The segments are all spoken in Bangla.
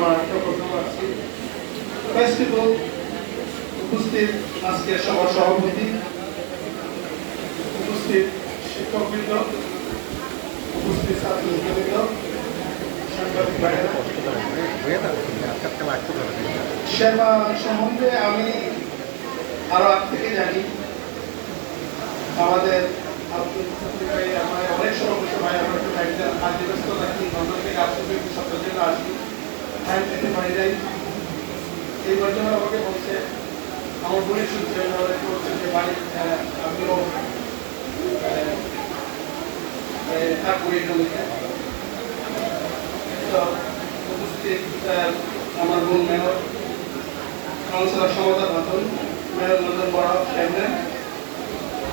আমার একটা প্রথম আসছি ফেস্টিভ্যাল উপস্থিত আজকে সবার সভাপতি, উপস্থিত শিক্ষকবৃন্দ, উপস্থিত ছাত্রবৃন্দ, সাংবাদিক ভাইয়েরা, সেবা সম্বন্ধে আমি আরো আগ থেকে জানি। আমাদের অনেক সমস্যা ভাই আজ ব্যস্ত থাকি, লন্ডন থেকে আসতে সপ্তাহের জন্য আসি, টাইম দিতে পারি যাই। এই বছর আমাকে বলছে আমার বোনের সূত্রে বলছে যে বাড়ি আমিও থাকবো এই জমিতে। উপস্থিত আমার বোন মেয়র কাউন্সিলর সমতা খাতুন, মেয়র লন্ডন বড় সাহেবের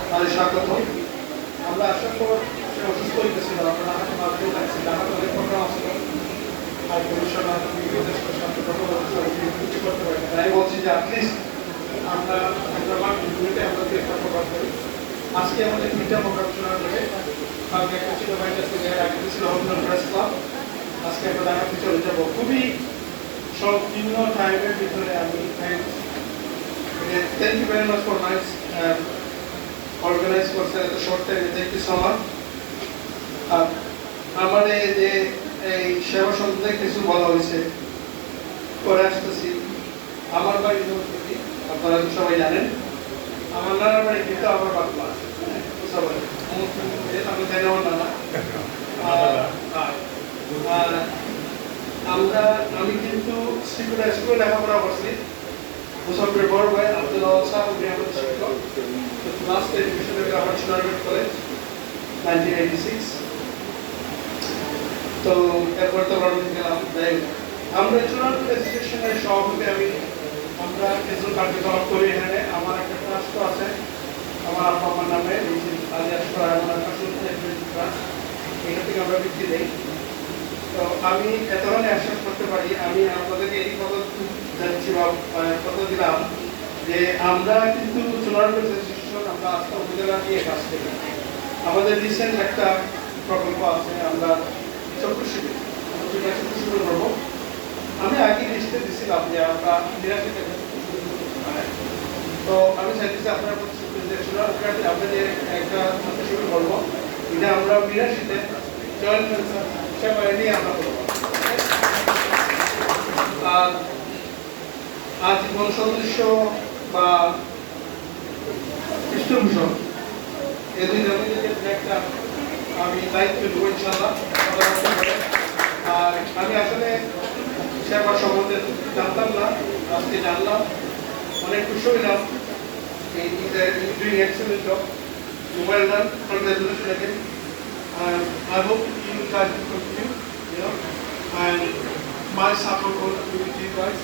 তাদের স্বাগত। আমরা আশা করি সে অসুস্থ হইতেছিল, আপনারা হাতে মাধ্যমে থাকছিল, আমার অনেক প্রোগ্রাম ছিল আর কমিশনার কিছু করতে পারি না। আমি বলছি যে অ্যাটলিস্ট আমরা হায়দ্রাবাদ মিনিটে আমরা একটা প্রোগ্রাম করি। আজকে আমাদের তিনটা প্রোগ্রাম শোনা হবে। কালকে একটা ছিল ভাইটাস থেকে, একটা ছিল হলদন প্রেস ক্লাব, আজকে আমরা ঢাকাতে চলে যাবো। খুবই সংকীর্ণ টাইমের ভিতরে আমি thank you very much for nice organize করছেন এত শর্ট টাইমে, থ্যাংক ইউ সো মাচ। আমার যে এই সেবা সম্বন্ধে কিছু বলা হয়েছে করে আসতেছি। আমার বাড়ি নৌপতি, আপনারা তো সবাই জানেন। আমার নানার বাড়ি কিন্তু আমার বাংলা আছে, সবাই আমি জানি আমার নানা। আমি কিন্তু শ্রীপুরা স্কুলে লেখাপড়া করছি। মুসাফির বড় ভাই আব্দুল্লাহ সাহেব উনি আমাদের শিক্ষক। লাস্ট এডুকেশনের আমার চুনারগঞ্জ কলেজ 1986। তো এরপর তো লন্ডন গেলাম। আমরা চুনারগঞ্জ এডুকেশনের সভাপতি আমরা কিছু কার্যকলাপ করি এখানে। আমার একটা ট্রাস্ট আছে আমার আব্বা আমার নামে, এখান থেকে আমরা বৃত্তি দেই। তো আমি এতখানি আশ্বাস করতে পারি, আমি আপনাদেরকে এই কথা জানছি বা কথা দিলাম যে আমরা কিন্তু চুনারগঞ্জ এসোসিয়েশন আমরা আস্থা উপজেলা নিয়ে কাজ করি। আমাদের রিসেন্ট একটা প্রকল্প আছে, আমরা চক্ষুশিবির করবো। আমি আগে লিস্টে দিয়েছিলাম যে আমরা ৮২ টাকা। তো আমি চাইতেছি আপনার আমরা যে একটা চক্ষুশিবির করবো, এটা আমরা ৮২-তে জয়েন্ট সেবায় নিয়ে আমরা করবো। আর আজীবন সদস্য বা পৃষ্ঠভূষণ এই দুইটার মধ্যে একটা আমি দায়িত্ব দেবো ইনশাআল্লাহ। আর আমি আসলে সেবা সম্বন্ধে জানতাম না, আজকে জানলাম, অনেক খুশি হইলাম। doing excellent job. Well done. Congratulations again. I hope you guys will continue, you know, and my support will be with you guys,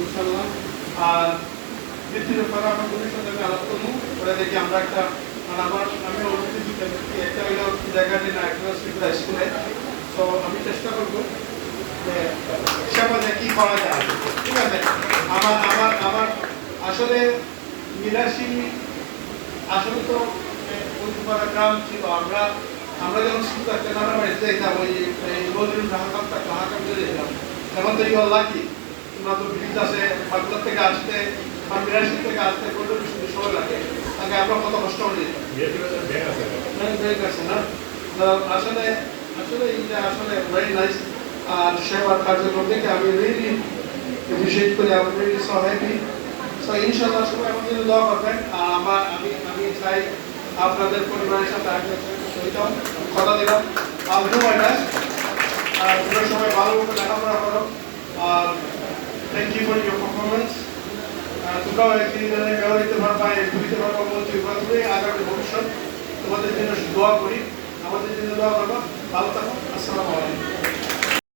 inshallah. দ্বিতীয় কথা আমার গুলির সাথে আমি আলাপ করবো, ওরা দেখি আমরা একটা আমি অলরেডি একটা হইল জায়গাটি না একটা স্কুলে। তো আমি চেষ্টা করবো যে সেবাতে কি করা যায়, ঠিক আছে। আমার আসলে মিরাশি আসলে তো গ্রাম ছিল। আমরা যখন স্কুল থাকতে নানা বাড়িতে যেতাম, ওই নজরুল ঢাকা যেতাম। এখন তো ইউ লাকি, তোমরা তো ব্রিজ আছে, বাংলা থেকে আসতে বা মিরাশি থেকে আসতে কোনো সময় লাগে, তাকে আমরা কত কষ্ট করে যেতাম না। আসলে এইটা আসলে ভেরি নাইস। আর সেবার কার্যক্রম দেখে আমি রিয়েলি অ্যাপ্রিশিয়েট করি, আমি রিয়েলি সো হ্যাপি। তো ইনশাআল্লাহ সবাই আমার জন্য দোয়া করবেন। আর আমি চাই আপনাদের পরিবারের সাথে কথা দিলাম আর তোমরা সবাই ভালোভাবে লেখাপড়া করো। আর thank you for your performance. তোমরাও একদিন মেয়র দিতে পারবা, দিতে পারবা, মন্ত্রী পারবে। আগামী ভবিষ্যৎ তোমাদের জন্য দোয়া করি, আমাদের জন্য দোয়া করবা। ভালো থাকো। আসসালামু আলাইকুম।